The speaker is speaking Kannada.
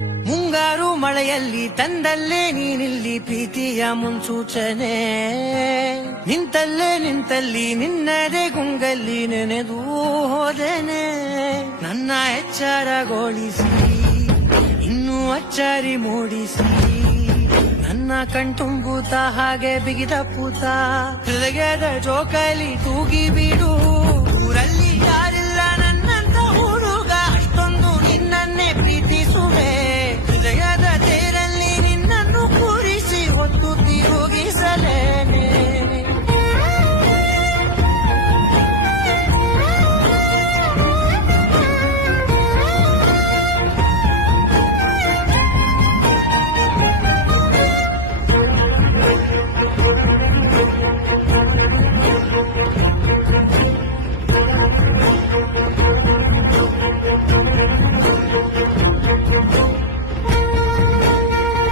ಮುಂಗಾರು ಮಳೆಯಲ್ಲಿ ತಂದಲ್ಲೇ ನೀನಿಲ್ಲಿ ಪ್ರೀತಿಯ ಮುನ್ಸೂಚನೆ, ನಿಂತಲ್ಲಿ ನಿನ್ನದೇ ಗುಂಗಲ್ಲಿ ನೆನೆದು ಹೋದೆನೆ. ನನ್ನ ಎಚ್ಚರಗೊಳಿಸಿ ಇನ್ನೂ ಅಚ್ಚರಿ ಮೂಡಿಸಿ, ನನ್ನ ಕಣ್ತುಂಬುತ್ತ ಹಾಗೆ ಬಿಗಿದ ಪೂತ ಹೃದಯದ ಜೋಕಾಲಿ ತೂಗಿ ಬಿಡು.